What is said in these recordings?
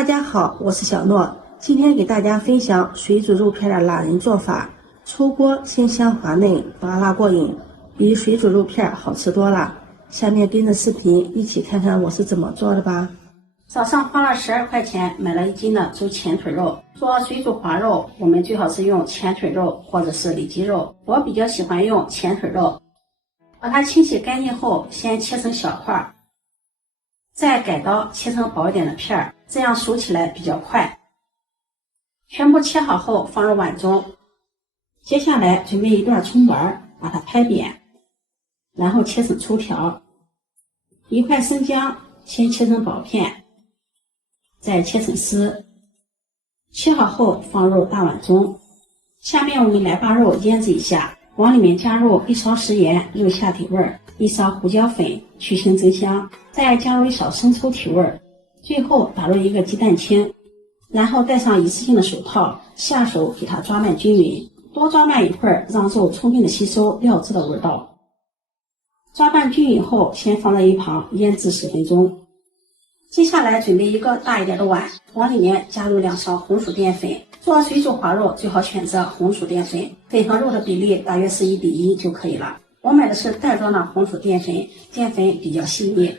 大家好，我是小諾，今天給大家分享水煮肉片的懶人做法。出鍋鮮香滑嫩，麻辣過癮，比水煮肉片好吃多了。下面跟着視頻一起看看我是怎麼做的吧。早上花了12塊錢買了1斤的猪前腿肉。做水煮滑肉，我們最好是用前腿肉或者是里脊肉，我比較喜歡用前腿肉。把它清洗干淨後，先切成小塊，再改刀切成薄一点的片儿，这樣熟起來比較快。全部切好后放入碗中。接下來準備一段蔥白，把它拍扁，然後切成粗條。1塊生薑先切成薄片，再切成絲。切好後放入大碗中。下面我們来把肉醃制一下，往裡面加入1勺食鹽，入下體味；1勺胡椒粉，去腥增香；再加入1勺生抽提味；最後打入1個雞蛋清，然後戴上一次性的手套，下手給它抓拌均匀，多抓拌一會兒，讓肉充分的吸收料汁的味道。抓拌均匀後，先放在一旁醃制10分鐘。接下來準備一個大一點的碗，往裡面加入2勺紅薯澱粉。做水煮滑肉最好選擇紅薯澱粉，粉和肉的比例大約是1比1就可以了。我買的是袋装的紅薯澱粉，澱粉比較細膩。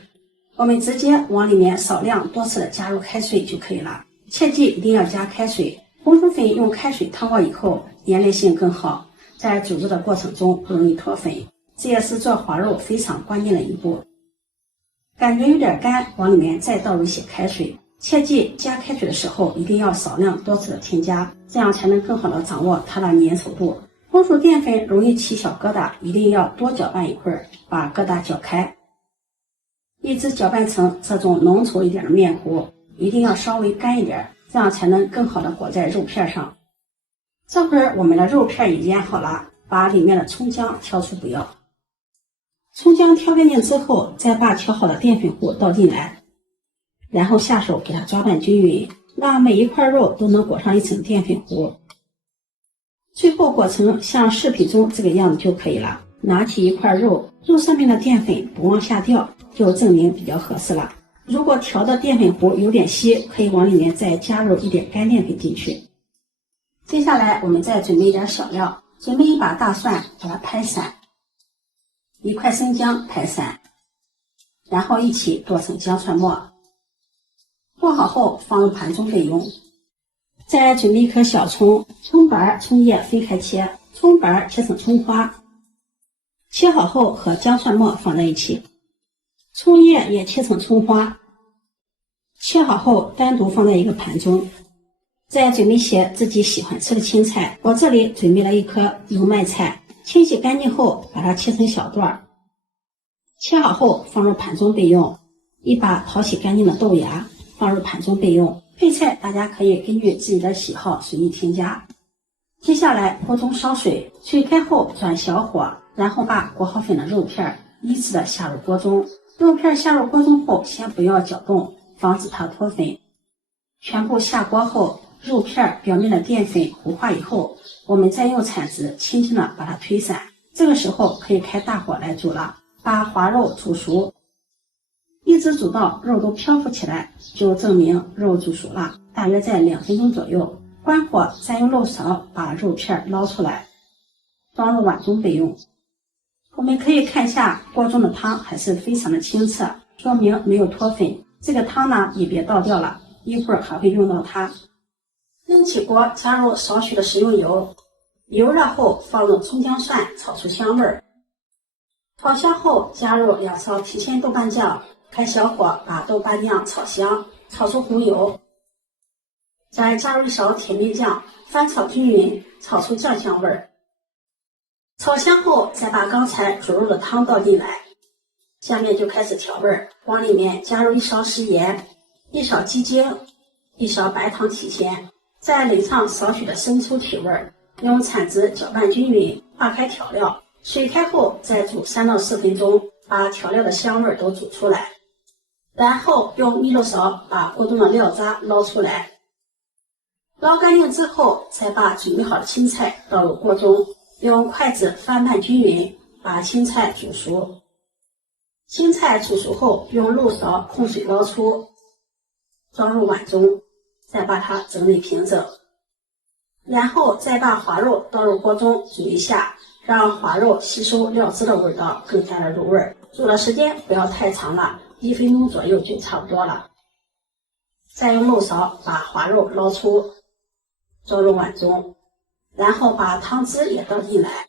我們直接往裡面少量多次的加入開水就可以了，切記一定要加開水。紅薯粉用開水燙過以後，粘連性更好，在煮制的過程中不容易脫粉，這也是做滑肉非常關鍵的一步。感覺有點乾，往裡面再倒入一些開水，切記加開水的時候一定要少量多次的添加，這樣才能更好的掌握它的粘稠度。紅薯澱粉容易起小疙瘩，一定要多攪拌一會兒，把疙瘩攪開，一直攪拌成這種濃稠一點的面糊，一定要稍微乾一點，這樣才能更好的裹在肉片上。這會兒我們的肉片已醃好了，把裡面的蔥薑挑出不要。蔥薑挑乾淨之後，再把调好的澱粉糊倒進來，然後下手給它抓拌均匀，讓每一塊肉都能裹上一層澱粉糊。最後裹成像視頻中這個樣子就可以了。拿起一塊肉，肉上面的澱粉不往下掉，就證明比較合適了。如果調的澱粉糊有點稀，可以往裡面再加入一點干澱粉進去。接下來我們再準備一點小料，準備1把大蒜，把它拍散；1塊生薑拍散，然後一起剁成姜蒜末。剁好後放入盘中備用。再準備1顆小蔥，蔥白、蔥葉分開切，蔥白切成蔥花。切好後和姜蒜末放在一起，蔥葉也切成蔥花。切好後單獨放在一個盤中。再準備些自己喜歡吃的青菜，我這裡準備了1顆油麥菜，清洗乾淨後把它切成小段。切好後放入盤中備用。1把淘洗乾淨的豆芽放入盤中備用。配菜大家可以根据自己的喜好隨意添加。接下来鍋中燒水，水開後轉小火，然後把裹好粉的肉片依次的下入鍋中。肉片下入鍋中後，先不要攪動，防止它脫粉。全部下鍋後，肉片表面的澱粉糊化以後，我們再用铲子轻轻的把它推散。這個時候可以開大火來煮了，把滑肉煮熟，一直煮到肉都漂浮起來，就證明肉煮熟了，大約在2分鐘左右。關火，再用漏勺把肉片撈出來，装入碗中備用。我們可以看一下鍋中的湯還是非常的清澈，說明沒有脫粉。這個湯呢也別倒掉了，一會兒還會用到它。扔起鍋，加入少許的食用油，油熱後放入蔥姜蒜炒出香味兒。炒香後加入2勺郫县豆瓣醬，開小火把豆瓣醬炒香，炒出紅油。再加入1勺甜面醬，翻炒均匀，炒出醬香味兒。炒香後再把剛才煮肉的湯倒進來，下面就開始調味兒，往裡面加入1勺食鹽，1勺雞精，1勺白糖提鮮，再淋上少許的生抽提味，用鏟子攪拌均匀，化開調料。水開後再煮3到4分鐘，把調料的香味都煮出來。然後用密漏勺把鍋中的料渣撈出來。撈乾淨之後，再把準備好的青菜倒入鍋中，用筷子翻拌均匀，把青菜煮熟。青菜煮熟后，用漏勺控水捞出，装入碗中。再把它整理平整。然后再把花肉倒入锅中煮一下，让花肉吸收料汁的味道，更加的入味。煮的时间不要太长了，1分鐘左右就差不多了。再用漏勺把花肉捞出，装入碗中，然后把汤汁也倒进来，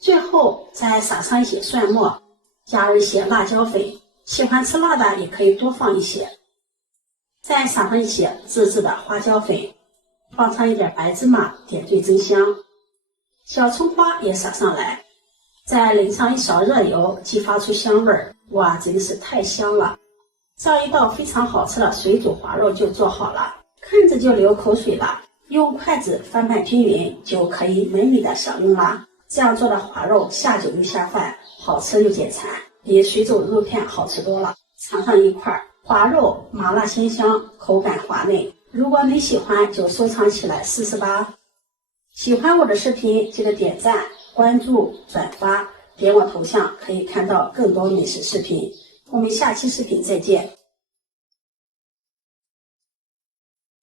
最后再撒上一些蒜末，加入一些辣椒粉，喜歡吃辣的也可以多放一些，再撒上一些自制的花椒粉，放上一點白芝麻，點綴增香，小蔥花也撒上來，再淋上一勺熱油，激發出香味兒，哇，真是太香了！這樣一道非常好吃的水煮花肉就做好了，看着就流口水了。用筷子翻拌均勻，就可以美美的享用了。這樣做的花肉下酒又下飯，好吃又解饞，比水煮肉片好吃多了。嘗上一塊花肉，麻辣鮮香，口感滑嫩。如果你喜歡，就收藏起來試試吧。喜歡我的視頻，記得點讚、關注、轉發，點我頭像可以看到更多美食視頻。我們下期視頻再見。